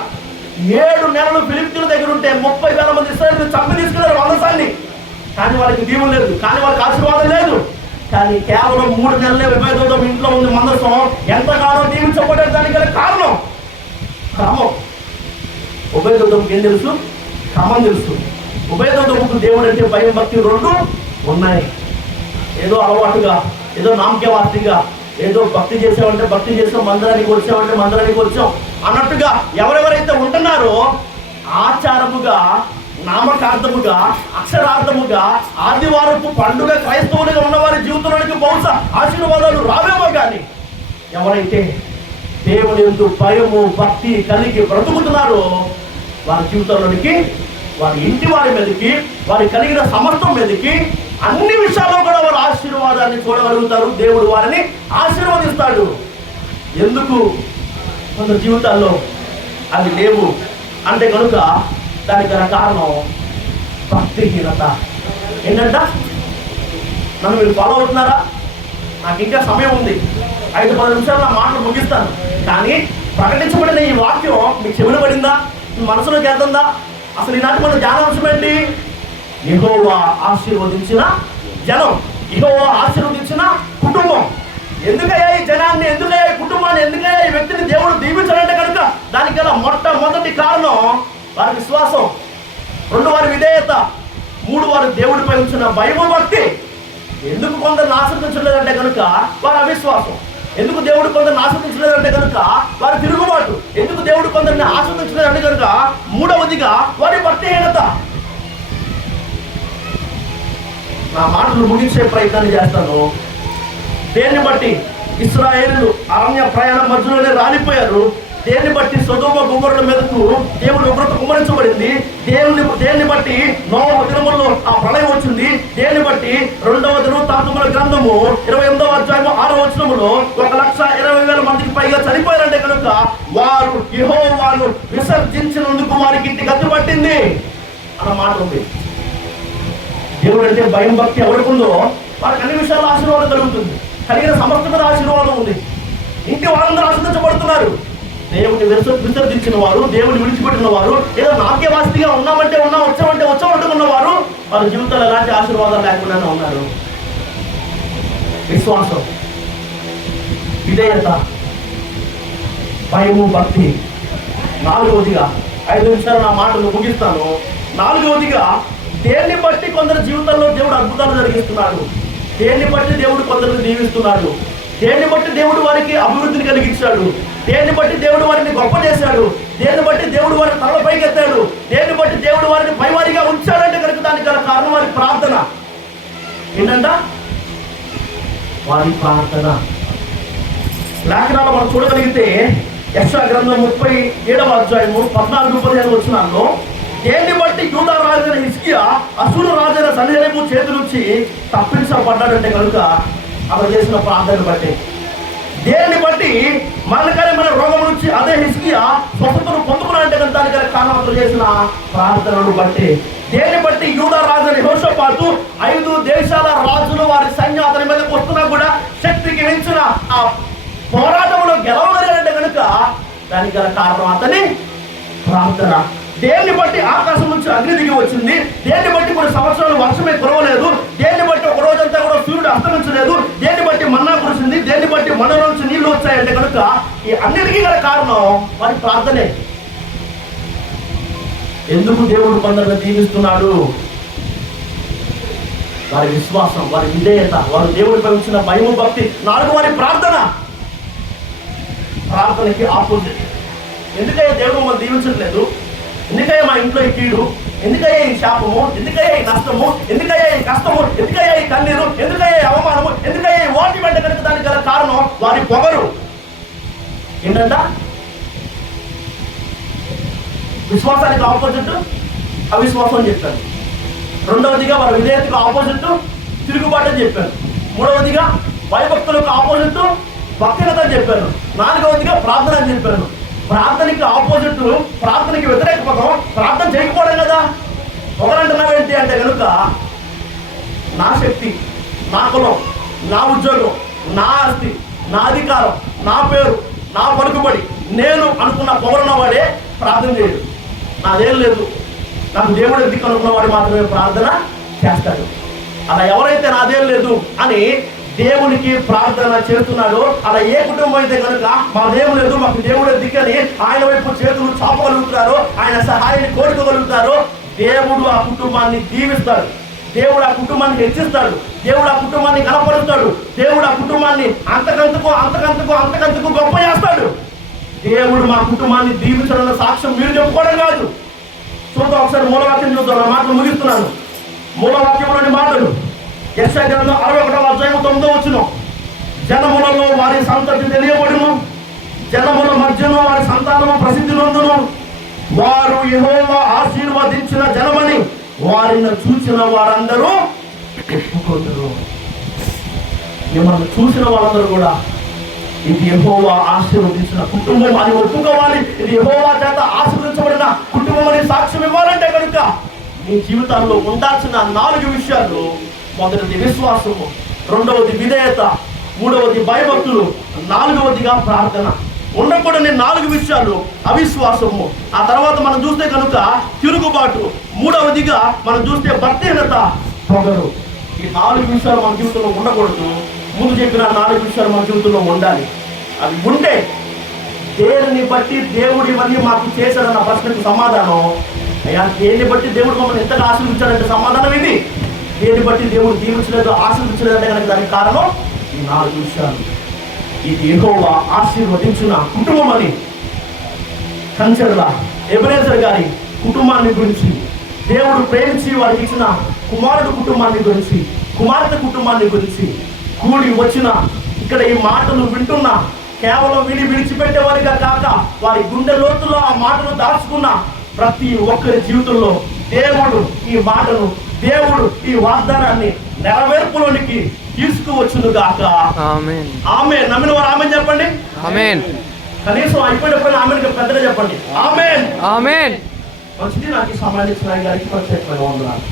7 నెలలు ఫిలిష్తీయుల దగ్గర ఉంటే 30,000 మంది ఇశ్రాయేలును చంపి తీసుకున్నారు మందసాన్ని. కానీ వాళ్ళకి దీవెన లేదు, కానీ వాళ్ళకి ఆశీర్వాదం లేదు. కానీ కేవలం 3 నెలలే ఒబేదెదోము ఇంట్లో ఉంది మందసం. ఎంతగానో దీవించబడ్డారు. దానికి గల కారణం క్రమం. ఒబేదెదోముకి ఏం తెలుసు? క్రమం తెలుసు. ఒబేదెదోముకు దేవుడు అంటే భయం భక్తి 2 ఉన్నాయి. ఏదో అలవాటుగా, ఏదో నామకే వార్తగా, ఏదో భక్తి చేసామంటే భక్తి చేసాం, మందిరానికి వచ్చామంటే మందిరానికి వచ్చాం, అన్నట్టుగా ఎవరెవరైతే ఉంటున్నారో ఆచారముగా, నామకార్థముగా, అక్షరార్థముగా, ఆదివారపు పండుగ క్రైస్తవులుగా ఉన్న వారి జీవితంలోనికి బహుశా ఆశీర్వాదాలు రావేమో. కానీ ఎవరైతే దేవుని యందు భయము, భక్తి కలిగి బ్రతుకుతున్నారో వారి జీవితంలోనికి, వారి ఇంటి వారి మీదకి, వారి కలిగిన సమస్తం మీదకి, అన్ని విషయాల్లో కూడా వారు ఆశీర్వాదాన్ని చూడగలుగుతారు. దేవుడు వారిని ఆశీర్వదిస్తాడు. ఎందుకు కొందరు జీవితాల్లో అవి లేవు అంటే కనుక దానికి గల కారణం భక్తిహీనత. ఏంటంట? నన్ను మీరు ఫాలో అవుతున్నారా? నాకు ఇంకా సమయం ఉంది, 5-10 నిమిషాలు నా మాటలు ముగిస్తాను. కానీ ప్రకటించబడిన ఈ వాక్యం మీకు చెవిన పడిందా? మీ మనసులోకి వెళ్తుందా? అసలు ఈనాటి మన ధ్యానాంశం ఏంటి? యెహోవా ఆశీర్వదించిన జనం, యెహోవా ఆశీర్వదించిన కుటుంబం. ఎందుకయ్యా ఈ జనాన్ని, ఎందుకయ్యా ఈ కుటుంబాన్ని, ఎందుకయ్యా ఈ వ్యక్తిని దేవుడు దీవించాలంటే కనుక దానికి గల మొట్టమొదటి కారణం వారి విశ్వాసం, 2 వారి విధేయత, 3 వారు దేవుడిపై ఉంచిన భయము, భక్తి. ఎందుకు కొందరు ఆశీర్వదించలేదంటే కనుక వారి అవిశ్వాసం. ఎందుకు దేవుడు కొందరిని ఆశీర్వదించలేదంటే కనుక వారి తిరుగుబాటు. ఎందుకు దేవుడు కొందరిని ఆశీర్వదించలేదంటే కనుక 3వదిగా వారి భక్తిహీనత. నా మాటలు ముగించే ప్రయత్నాన్ని చేస్తాను. దేన్ని బట్టి ఇశ్రాయేలు అరణ్య ప్రయాణం మధ్యలోనే రాలిపోయారు? దేన్ని బట్టి సొదొమ గొమొర్రా మీదకు దేవుడు ఉగ్రత కుమ్మరించబడింది? దేన్ని బట్టి నోవహు దినముల్లో ఆ ప్రళయం వచ్చింది? దేన్ని బట్టి 2వ దినవృత్తాంతముల గ్రంథము 28వ అధ్యాయము 6వ వచనములో 1,20,000 మందికి పైగా చనిపోయారంటే కనుక వారు యెహోవాను విసర్జించినందుకు వారికి ఇంటి గతి పట్టింది అన్న మాట ఉంది. దేవుడు అంటే భయం, భక్తి ఎవరికి ఉందో వారికి అన్ని విషయాల్లో ఆశీర్వాదం కలుగుతుంది. కలిగిన సమస్త మీద ఆశీర్వాదం ఉంది. ఇంటి వాళ్ళందరూ ఆశీర్వదించబడుతున్నారు. దేవుని విసర్జించిన వారు, దేవుని విడిచిపెట్టిన వారు, ఏదో నాట్యవాసిగా ఉన్నామంటే ఉన్నాం, వచ్చామంటే వచ్చామంటూ ఉన్నవారు వారి జీవితంలో ఎలాంటి ఆశీర్వాదాలు లేకుండానే ఉన్నారు. విశ్వాసం, విధేయత, భయము, భక్తి. 4వదిగా, 5 నిమిషాలు నా మాటలు ముగిస్తాను. 4వదిగా దేన్ని బట్టి కొందరు జీవితంలో దేవుడు అద్భుతాలు జరిగిస్తున్నాడు? దేన్ని బట్టి దేవుడు కొందరిని దీవిస్తున్నాడు? దేన్ని బట్టి దేవుడు వారికి అభివృద్ధిని కలిగించాడు? దేన్ని బట్టి దేవుడు వారిని గొప్ప చేశాడు? దేన్ని బట్టి దేవుడు వారిని తల పైకెత్తాడు? దేన్ని బట్టి దేవుడు వారిని పైవారిగా ఉంచాడంటే కనుక దానికి గల కారణం వారి ప్రార్థన. ఏంటంట? వారి ప్రార్థన. లేఖనాలు మనం చూడగలిగితే యెషయా గ్రంథం 37వ అధ్యాయము 14-15 వచనాల్లో దేన్ని బట్టి యూదా రాజైన హిజ్కియా అష్షూరు రాజైన సన్హెరీబు చేతి నుంచి తప్పించబడ్డాడంటే కనుక అతను చేసిన ప్రార్థనను బట్టి. దేన్ని బట్టి మరణకరమైన రోగం నుంచి అదే హిజ్కియా స్వస్థతను పొందుకున్నాడంటే కనుక దానికి కారణం అతను చేసిన ప్రార్థనను బట్టి. దేన్ని బట్టి యూదా రాజైన యెహోషాపాతు 5 దేశాల రాజులు వారి సైన్యం అతని మీదకి వస్తున్నా కూడా శక్తికి మించిన ఆ పోరాటంలో గెలవగలిగాడంటే కనుక దానికి గల కారణం అతని ప్రార్థన. దేన్ని బట్టి ఆకాశం నుంచి అగ్ని దిగి వచ్చింది? దేన్ని బట్టి కొన్ని సంవత్సరాలు వర్షమే కురవలేదు? దేన్ని బట్టి ఒక రోజంతా కూడా సూర్యుడు అస్తమించలేదు? దేన్ని బట్టి మన్నా కురిసింది? దేన్ని బట్టి మనలో నుంచి నీళ్లు వచ్చాయంటే కనుక ఈ అన్నిటికీ గల కారణం వారి ప్రార్థనే. ఎందుకు దేవుడు కొందరిని దీవిస్తున్నాడు? వారి విశ్వాసం, వారి విధేయత, వారు దేవుడిపై ఉంచిన భయము, భక్తి. 4 వారి ప్రార్థన. ప్రార్థనకి ఆపోజిట్. ఎందుకయ్యా దేవుడు మమ్మల్ని దీవించట్లేదు? ఎందుకయ్యా మా ఇంట్లో ఈ కీడు? ఎందుకయ్యా ఈ శాపము? ఎందుకయ్యా ఈ నష్టము? ఎందుకయ్యా ఈ కష్టము? ఎందుకయ్యా ఈ కన్నీరు? ఎందుకయ్యా ఈ అవమానము? ఎందుకయ్యా ఈ ఓటి వెంట కనుక దానికి గల కారణం వారి పొగరు. ఏంటంట? విశ్వాసానికి ఆపోజిట్ అవిశ్వాసం అని చెప్పాను. 2వదిగా వారి విధేయతకు ఆపోజిట్ తిరుగుబాటు అని చెప్పాను. 3వదిగా భయభక్తులకు ఆపోజిట్ భక్తిగత అని చెప్పాను. 4వదిగా ప్రార్థన అని చెప్పాను. ప్రార్థనకి ఆపోజిట్, ప్రార్థనకి వ్యతిరేక పదం ప్రార్థన చేయకపోవడం కదా. ఒకరంటున్నావేంటి అంటే కనుక నా శక్తి, నా కులం, నా ఉద్యోగం, నా ఆస్తి, నా అధికారం, నా పేరు, నా పలుకుబడి, నేను అనుకున్న పౌరున్నవాడే ప్రార్థన చేయడు. నాదేం లేదు, నాకు దేవుడు ఎందుకు అనుకున్నవాడు మాత్రమే ప్రార్థన చేస్తాడు. అలా ఎవరైతే నాదేం లేదు అని దేవునికి ప్రార్థన చేస్తున్నాడు, అలా ఏ కుటుంబం అయితే కనుక మా దేవుడు లేదు, మాకు దేవుడు దిక్కని ఆయన వైపు చేతులు చాపగలుగుతారో, ఆయన సహాయాన్ని కోరుకోగలుగుతారో, దేవుడు ఆ కుటుంబాన్ని దీవిస్తాడు. దేవుడు ఆ కుటుంబాన్ని హెచ్చిస్తాడు. దేవుడు ఆ కుటుంబాన్ని కనపరుస్తాడు. దేవుడు ఆ కుటుంబాన్ని అంతకంతకు గొప్ప చేస్తాడు. దేవుడు మా కుటుంబాన్ని దీవించడం సాక్ష్యం మీరు చెప్పుకోవడం కాదు. చూద్దాం ఒకసారి మూలవాక్యం చూద్దాం. ఆ మాటలు ముగిస్తున్నాను. మూలవాక్యంలోని మాటలు యెషయా గ్రంథం 61వ అధ్యాయం 9వ వచనం. జనములలో వారి సంతతి తెలియబడును, జనముల మధ్యలో వారి సంతానము ప్రసిద్ధి నొందును. వారు యెహోవా ఆశీర్వదించిన జనమని వారిని చూసిన వారందరూ ఒప్పుకొందురు. మిమ్మల్ని చూసిన వాళ్ళందరూ కూడా ఇది యెహోవా ఆశీర్వదించిన కుటుంబం అని ఒప్పుకోవాలి. ఇది యెహోవా చేత ఆశీర్వదించబడిన కుటుంబం అని సాక్ష్యం ఇవ్వాలంటే కనుక మీ జీవితాల్లో ఉండాల్సిన 4 విషయాలు: మొదటిది విశ్వాసము, రెండవది విధేయత, మూడవది భయభక్తులు, 4వదిగా ప్రార్థన. ఉండకూడని 4 విషయాలు అవిశ్వాసము, ఆ తర్వాత మనం చూస్తే కనుక తిరుగుబాటు, మూడవదిగా మనం చూస్తే భక్తిహీనత, పొగరు. ఈ 4 విషయాలు మన జీవితంలో ఉండకూడదు. ముందు చెప్పిన 4 విషయాలు మన జీవితంలో ఉండాలి. అవి ఉంటే దేనిని బట్టి దేవుడు ఇవన్నీ మాకు చేశాడన్న ప్రశ్నకు సమాధానం, అయ్యా దేన్ని బట్టి దేవుడు మమ్మల్ని ఎంతగా ఆశీర్వించాడంటే సమాధానం ఇది. దేన్ని బట్టి దేవుడు దీవించలేదు, ఆశీర్వించలేదంటే కనుక దానికి కారణం ఈ 4 విషయాలు. ఇది యెహోవా ఆశీర్వదించిన కుటుంబం అని కంచెర్ల ఎబెనేజర్ గారి కుటుంబాన్ని గురించి, దేవుడు ప్రేమించి వారికి ఇచ్చిన కుమారుడు కుటుంబాన్ని గురించి, కుమార్తె కుటుంబాన్ని గురించి, కూడి వచ్చిన ఇక్కడ ఈ మాటలు వింటున్నా కేవలం విడిచిపెట్టేవారిగా కాక వారి గుండె లోతుల్లో ఆ మాటలు దాచుకున్న ప్రతి ఒక్కరి జీవితంలో దేవుడు ఈ మాటను, దేవుడు ఈ వాగ్దానాన్ని నెరవేర్పులోనికి తీసుకువచ్చును గాక. ఆమేన్. ఆమేన్. నమ్మిన వారు ఆమేన్ చెప్పండి. ఆమేన్. కనీసం అయిపోయినప్పుడు ఆమేన్ పెద్దగా చెప్పండి. ఆమేన్. ఆమేన్. మంచిది. నాకు ఈ సమయాన్ని ఇచ్చిన గారికి ప్రత్యేకమైన వందనాలు.